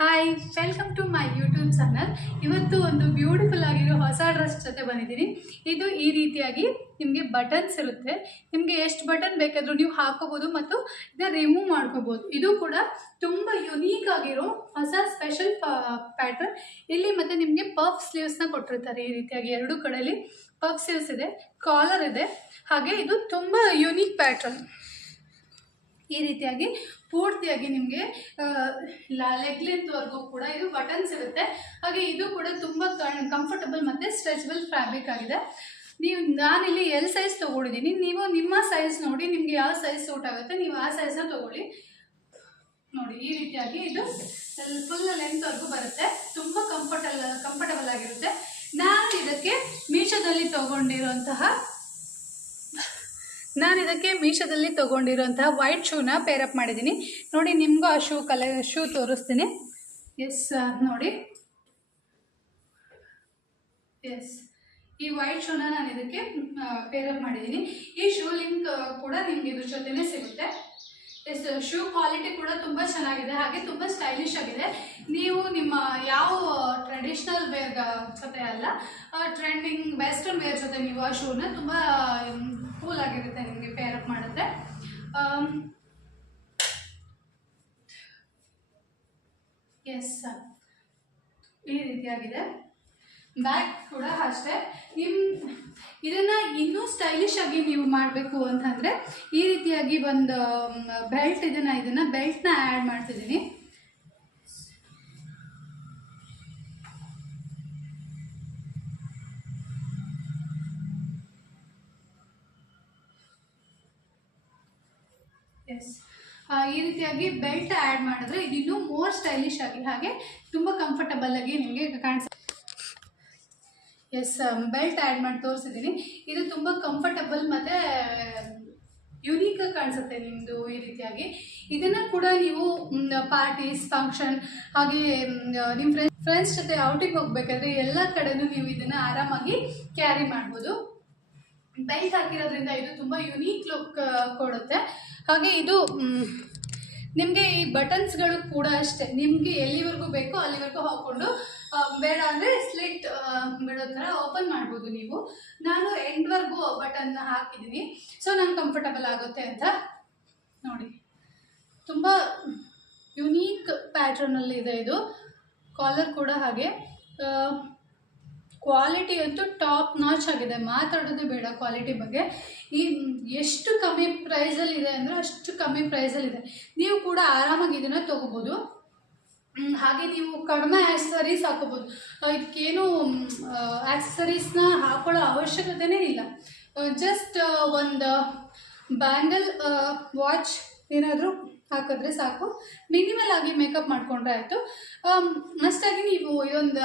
Hi, welcome to my YouTube channel. ಇವತ್ತು ಒಂದು beautiful ಆಗಿರೋ ಹೊಸ ಡ್ರೆಸ್ ಜೊತೆ ಬಂದಿದ್ದೀನಿ. ಇದು ಈ ರೀತಿಯಾಗಿ ನಿಮಗೆ ಬಟನ್ಸ್ ಇರುತ್ತೆ. ನಿಮಗೆ ಎಷ್ಟು ಬಟನ್ ಬೇಕಾದರೂ ನೀವು ಹಾಕೋಬೋದು ಮತ್ತು ಇದನ್ನ ರಿಮೂವ್ ಮಾಡ್ಕೋಬೋದು. ಇದು ಕೂಡ ತುಂಬ ಯುನೀಕ್ ಆಗಿರೋ ಹೊಸ ಸ್ಪೆಷಲ್ ಪ್ಯಾಟರ್ನ್. ಇಲ್ಲಿ ಮತ್ತು ನಿಮಗೆ ಪಫ್ ಸ್ಲೀವ್ಸ್ನ ಕೊಟ್ಟಿರ್ತಾರೆ. ಈ ರೀತಿಯಾಗಿ ಎರಡು ಕಡೆಯಲ್ಲಿ ಪಫ್ ಸ್ಲೀವ್ಸ್ ಇದೆ, ಕಾಲರ್ ಇದೆ. ಹಾಗೆ ಇದು ತುಂಬ ಯುನೀಕ್ ಪ್ಯಾಟರ್ನ್. ಈ ರೀತಿಯಾಗಿ ಪೂರ್ತಿಯಾಗಿ ನಿಮಗೆ ಲೆಗ್ ಲೆಂತ್ವರೆಗೂ ಕೂಡ ಇದು ಬಟನ್ಸ್ ಇರುತ್ತೆ. ಹಾಗೆ ಇದು ಕೂಡ ತುಂಬ ಕಂಫರ್ಟಬಲ್ ಮತ್ತು ಸ್ಟ್ರೆಚಬಲ್ ಫ್ಯಾಬ್ರಿಕ್ ಆಗಿದೆ. ನಾನಿಲ್ಲಿ ಎಲ್ ಸೈಜ್ ತೊಗೊಂಡಿದ್ದೀನಿ. ನೀವು ನಿಮ್ಮ ಸೈಜ್ ನೋಡಿ, ನಿಮಗೆ ಯಾವ ಸೈಜ್ ಸೂಟ್ ಆಗುತ್ತೆ ನೀವು ಆ ಸೈಜ್ನ ತೊಗೊಳ್ಳಿ. ನೋಡಿ, ಈ ರೀತಿಯಾಗಿ ಇದು ಫುಲ್ ಲೆಂತ್ವರೆಗೂ ಬರುತ್ತೆ. ತುಂಬ ಕಂಫರ್ಟಬಲ್ ಆಗಿರುತ್ತೆ. ನಾನು ಇದಕ್ಕೆ ಮೀಶೋದಲ್ಲಿ ತೊಗೊಂಡಿರೋಂತಹ ವೈಟ್ ಶೂನ ಪೇರಪ್ ಮಾಡಿದ್ದೀನಿ. ನೋಡಿ, ನಿಮಗೂ ಆ ಶೂ ತೋರಿಸ್ತೀನಿ. ಎಸ್, ನೋಡಿ, ಎಸ್, ಈ ವೈಟ್ ಶೂನ ನಾನು ಇದಕ್ಕೆ ಪೇರಪ್ ಮಾಡಿದ್ದೀನಿ. ಈ ಶೂ ಲಿಂಕ್ ಕೂಡ ನಿಮ್ಗೆ ಇದ್ರ ಜೊತೆನೇ ಸಿಗುತ್ತೆ. ಎಸ್, ಶೂ ಕ್ವಾಲಿಟಿ ಕೂಡ ತುಂಬ ಚೆನ್ನಾಗಿದೆ, ಹಾಗೆ ತುಂಬ ಸ್ಟೈಲಿಶ್ ಆಗಿದೆ. ನೀವು ನಿಮ್ಮ ಯಾವ ಟ್ರೆಡಿಷ್ನಲ್ ವೇರ್ ಜೊತೆ ಅಲ್ಲ, ಟ್ರೆಂಡಿಂಗ್ ವೆಸ್ಟರ್ನ್ ವೇರ್ ಜೊತೆ ನೀವು ಆ ಶೂನ ತುಂಬ ಕೂಲ್ ಆಗಿರುತ್ತೆ, ನಿಮಗೆ ಪೇರಪ್ ಮಾಡುತ್ತೆ. ಎಸ್, ಈ ರೀತಿಯಾಗಿದೆ. ಬ್ಯಾಗ್ ಕೂಡ ಅಷ್ಟೇ. ಇದನ್ನು ಇನ್ನೂ ಸ್ಟೈಲಿಶ್ ಆಗಿ ನೀವು ಮಾಡಬೇಕು ಅಂತಂದರೆ ಈ ರೀತಿಯಾಗಿ ಒಂದು ಬೆಲ್ಟ್ ಇದನ್ನು ಬೆಲ್ಟ್ನ ಆ್ಯಡ್ ಮಾಡ್ತಿದ್ದೀನಿ. ಎಸ್, ಈ ರೀತಿಯಾಗಿ ಬೆಲ್ಟ್ ಆ್ಯಡ್ ಮಾಡಿದ್ರೆ ಇದು ಇನ್ನೂ ಮೋರ್ ಸ್ಟೈಲಿಶ್ ಆಗಿ ಹಾಗೆ ತುಂಬ ಕಂಫರ್ಟಬಲ್ ಆಗಿ ನಿಮಗೆ ಕಾಣಿಸುತ್ತೆ. ಎಸ್, ಬೆಲ್ಟ್ ಆ್ಯಡ್ ಮಾಡಿ ತೋರಿಸಿದ್ದೀನಿ. ಇದು ತುಂಬ ಕಂಫರ್ಟಬಲ್ ಮತ್ತು ಯುನೀಕ್ ಕಾಣಿಸುತ್ತೆ ನಿಮ್ಮದು. ಈ ರೀತಿಯಾಗಿ ಇದನ್ನು ಕೂಡ ನೀವು ಪಾರ್ಟೀಸ್, ಫಂಕ್ಷನ್, ಹಾಗೆ ನಿಮ್ಮ ಫ್ರೆಂಡ್ಸ್ ಜೊತೆ ಔಟಿಂಗ್ ಹೋಗಬೇಕಾದ್ರೆ ಎಲ್ಲ ಕಡೆನೂ ನೀವು ಇದನ್ನು ಆರಾಮಾಗಿ ಕ್ಯಾರಿ ಮಾಡ್ಬೋದು. ಬೆಲ್ಟ್ ಹಾಕಿರೋದ್ರಿಂದ ಇದು ತುಂಬ ಯುನೀಕ್ ಲುಕ್ ಕೊಡುತ್ತೆ. ಹಾಗೆ ಇದು ನಿಮಗೆ ಈ ಬಟನ್ಸ್ಗಳು ಕೂಡ ಅಷ್ಟೇ, ನಿಮಗೆ ಎಲ್ಲಿವರೆಗೂ ಬೇಕೋ ಅಲ್ಲಿವರೆಗೂ ಹಾಕ್ಕೊಂಡು, ಬೇಡ ಅಂದರೆ ಸ್ಲಿಟ್ ಬಿಡೋ ಥರ ಓಪನ್ ಮಾಡ್ಬೋದು ನೀವು. ನಾನು ಎಂಡ್ವರೆಗೂ ಬಟನ್ನ ಹಾಕಿದ್ದೀನಿ, ಸೊ ನಂಗೆ ಕಂಫರ್ಟಬಲ್ ಆಗುತ್ತೆ ಅಂತ. ನೋಡಿ, ತುಂಬ ಯುನೀಕ್ ಪ್ಯಾಟ್ರನಲ್ಲಿ ಇದೆ ಇದು. ಕಾಲರ್ ಕೂಡ ಹಾಗೆ. ಕ್ವಾಲಿಟಿ ಅಂತೂ ಟಾಪ್ ನಾಚ್ ಆಗಿದೆ, ಮಾತಾಡೋದು ಬೇಡ ಕ್ವಾಲಿಟಿ ಬಗ್ಗೆ. ಎಷ್ಟು ಕಮ್ಮಿ ಪ್ರೈಸಲ್ಲಿದೆ ಅಂದರೆ ಅಷ್ಟು ಕಮ್ಮಿ ಪ್ರೈಸಲ್ಲಿದೆ. ನೀವು ಕೂಡ ಆರಾಮಾಗಿ ಇದನ್ನು ತೊಗೋಬೋದು. ಹಾಗೆ ನೀವು ಕಡಿಮೆ ಆಕ್ಸೆಸರೀಸ್ ಹಾಕೋಬೋದು. ಇದಕ್ಕೇನು ಆಕ್ಸೆಸರೀಸ್ನ ಹಾಕೊಳ್ಳೋ ಅವಶ್ಯಕತೆಯೇ ಇಲ್ಲ. ಜಸ್ಟ್ ಒಂದು ಬ್ಯಾಂಗಲ್, ವಾಚ್ ಏನಾದರೂ ಹಾಕಿದ್ರೆ ಸಾಕು. ಮಿನಿಮಲ್ ಆಗಿ ಮೇಕಪ್ ಮಾಡಿಕೊಂಡ್ರೆ ಆಯಿತು. ಮಸ್ಟಾಗಿ ನೀವು ಇದೊಂದು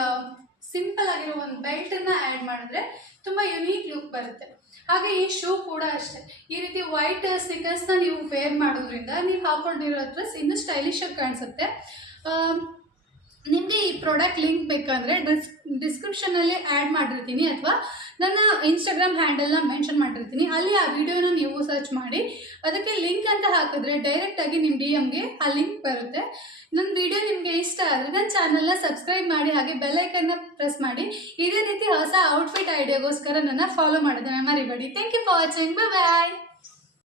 ಸಿಂಪಲ್ ಆಗಿರೋ ಒಂದು ಬೆಲ್ಟನ್ನು ಆ್ಯಡ್ ಮಾಡಿದ್ರೆ ತುಂಬ ಯುನೀಕ್ ಲುಕ್ ಬರುತ್ತೆ. ಹಾಗೆ ಈ ಶೂ ಕೂಡ ಅಷ್ಟೇ. ಈ ರೀತಿ ವೈಟ್ ಸ್ನಿಕರ್ಸ್ನ ನೀವು ವೇರ್ ಮಾಡೋದ್ರಿಂದ ನೀವು ಹಾಕೊಂಡಿರೋ ಡ್ರೆಸ್ ಇನ್ನೂ ಸ್ಟೈಲಿಶ್ ಆಗಿ ಕಾಣಿಸುತ್ತೆ. ನಿಮಗೆ ಈ ಪ್ರಾಡಕ್ಟ್ ಲಿಂಕ್ ಬೇಕಂದರೆ ಡಿಸ್ಕ್ರಿಪ್ಷನಲ್ಲಿ ಆ್ಯಡ್ ಮಾಡಿರ್ತೀನಿ, ಅಥವಾ ನನ್ನ ಇನ್ಸ್ಟಾಗ್ರಾಮ್ ಹ್ಯಾಂಡಲ್ನ ಮೆನ್ಷನ್ ಮಾಡಿರ್ತೀನಿ. ಅಲ್ಲಿ ಆ ವಿಡಿಯೋನ ನೀವು ಸರ್ಚ್ ಮಾಡಿ ಅದಕ್ಕೆ ಲಿಂಕ್ ಅಂತ ಹಾಕಿದ್ರೆ ಡೈರೆಕ್ಟಾಗಿ ನಿಮ್ಮ DMಗೆ ಆ ಲಿಂಕ್ ಬರುತ್ತೆ. ನನ್ನ ವಿಡಿಯೋ ನಿಮಗೆ ಇಷ್ಟ ಆದರೆ ನನ್ನ ಚಾನಲ್ನ ಸಬ್ಸ್ಕ್ರೈಬ್ ಮಾಡಿ, ಹಾಗೆ ಬೆಲ್ಲೈಕನ್ನ ಪ್ರೆಸ್ ಮಾಡಿ. ಇದೇ ರೀತಿ ಹೊಸ ಔಟ್ಫಿಟ್ ಐಡಿಯಾಗೋಸ್ಕರ ನನ್ನ ಫಾಲೋ ಮಾಡೋದನ್ನ ಮರಿಬೇಡಿ. Thank you for watching. Bye.